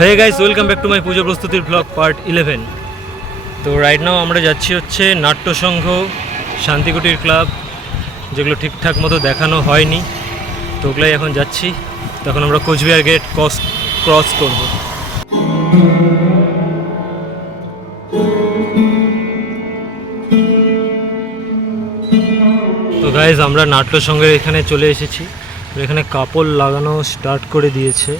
Hey guys welcome back to my Puja প্রস্তুতির blog part eleven তো right now আমরা যাচ্ছি হচ্ছে নাট্যসংঘ শান্তিকুটির ক্লাব যেগুলো ঠিকঠাক মতো দেখানো হয়নি। তো ওগুলাই এখন যাচ্ছি। তখন আমরা কোচবিহার গেট ক্রস ক্রস করব। তো গাইজ আমরা নাট্যসংঘের এখানে চলে এসেছি। এখানে কাপড় লাগানো স্টার্ট করে দিয়েছে।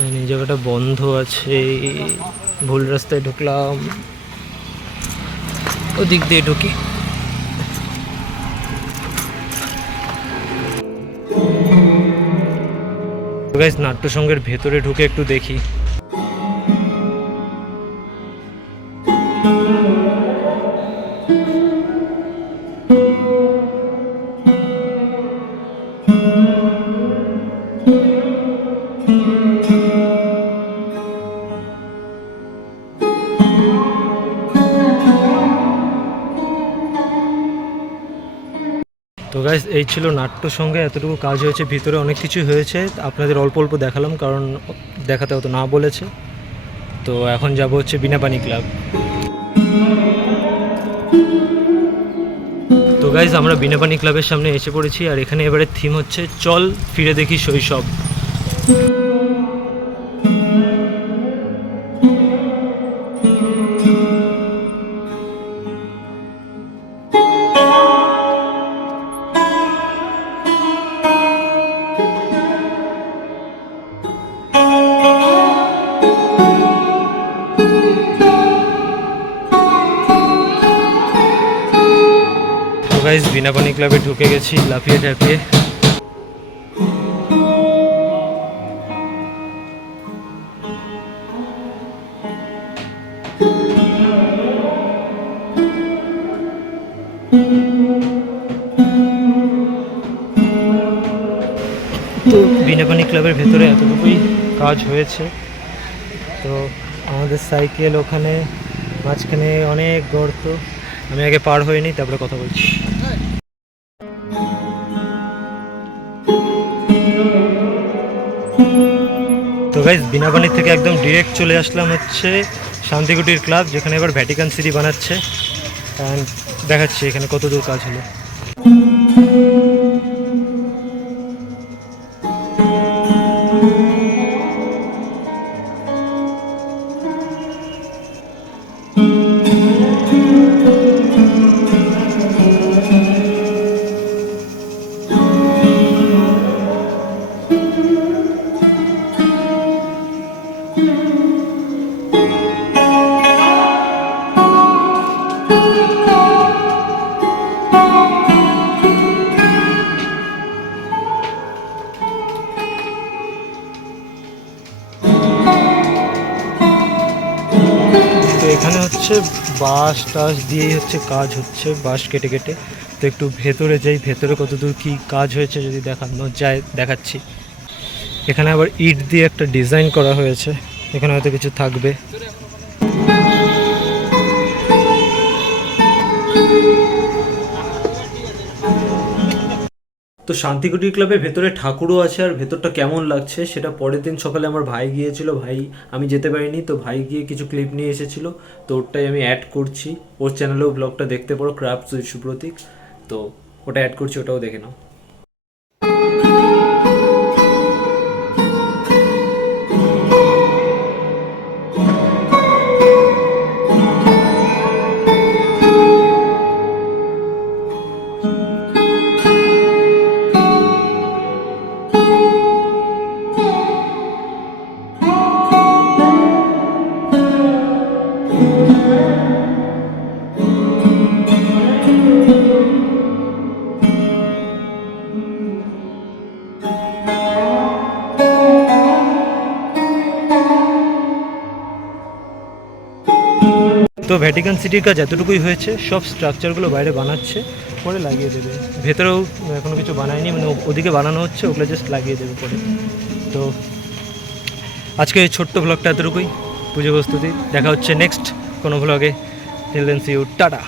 এই জায়গাটা বন্ধ আছে, ভুল রাস্তায় ঢুকলাম। ওদিক দিয়ে ঢুকি। নাট্য নাট্যসংঘের ভেতরে ঢুকে একটু দেখি। গাইজ এই ছিল নাট্য সঙ্গে এতটুকু কাজ হয়েছে, ভিতরে অনেক কিছু হয়েছে, আপনাদের অল্প অল্প দেখালাম, কারণ দেখাতে হতো না বলেছে। তো এখন যাব হচ্ছে বিনাপানি ক্লাব তো গাইজ আমরা বিনাপানি ক্লাবের সামনে এসে পড়েছি, আর এখানে এবারে থিম হচ্ছে, চল ফিরে দেখি শৈশব। গাইজ বিনাপানি ক্লাবে ঢুকে গেছি, লাফিয়ে ঠাপিয়ে তো বিনাপানি ক্লাবের ভেতরে এতটুকুই কাজ হয়েছে। তো আমাদের সাইকেল ওখানে, মাঝখানে অনেক গর্ত। আমি আগে পার হয়ে নিই, তারপরে কথা বলছি। তো গাইজ বিনাপানির থেকে একদম ডিরেক্ট চলে আসলাম হচ্ছে শান্তিকুটির ক্লাব যেখানে এবার ভ্যাটিকান সিটি বানাচ্ছে। দেখাচ্ছি এখানে কত দূর কাজ হলো। তো এখানে হচ্ছে বাঁশ টাস দিয়েই হচ্ছে কাজ হচ্ছে, বাঁশ কেটে কেটে। তো একটু ভেতরে যাই, ভেতরে কতদূর কি কাজ হয়েছে যদি দেখানো যায় দেখাচ্ছি। এখানে আবার ইট দিয়ে একটা ডিজাইন করা হয়েছে। এখানে হয়তো কিছু থাকবে। তো শান্তিকুটি ক্লাবের ভেতরে ঠাকুরও আছে, আর ভেতরটা কেমন লাগছে সেটা পরের দিন সকালে আমার ভাই গিয়েছিল। ভাই, আমি যেতে পারিনি, তো ভাই গিয়ে কিছু ক্লিপ নিয়ে এসেছিল। তো ওটাই আমি অ্যাড করছি। ওর চ্যানেলেও ব্লগটা দেখতে পারো ক্রাফট সুপ্রতীক তো ওটা অ্যাড করছি, ওটাও দেখে নাও। তো ভ্যাটিকান সিটির কাজ এতটুকুই হয়েছে, সব স্ট্রাকচারগুলো বাইরে বানাচ্ছে, পরে লাগিয়ে দেবে। ভেতরেও কোনো কিছু বানায়নি মানে ওদিকে বানানো হচ্ছে, ওগুলো জাস্ট লাগিয়ে দেবে পরে। তো আজকে এই ছোট্ট ব্লগটা এতটুকুই। পুজো প্রস্তুতি। দেখা হচ্ছে নেক্সট কোনো ব্লগে টেলেন্সিউ ইউ টাটা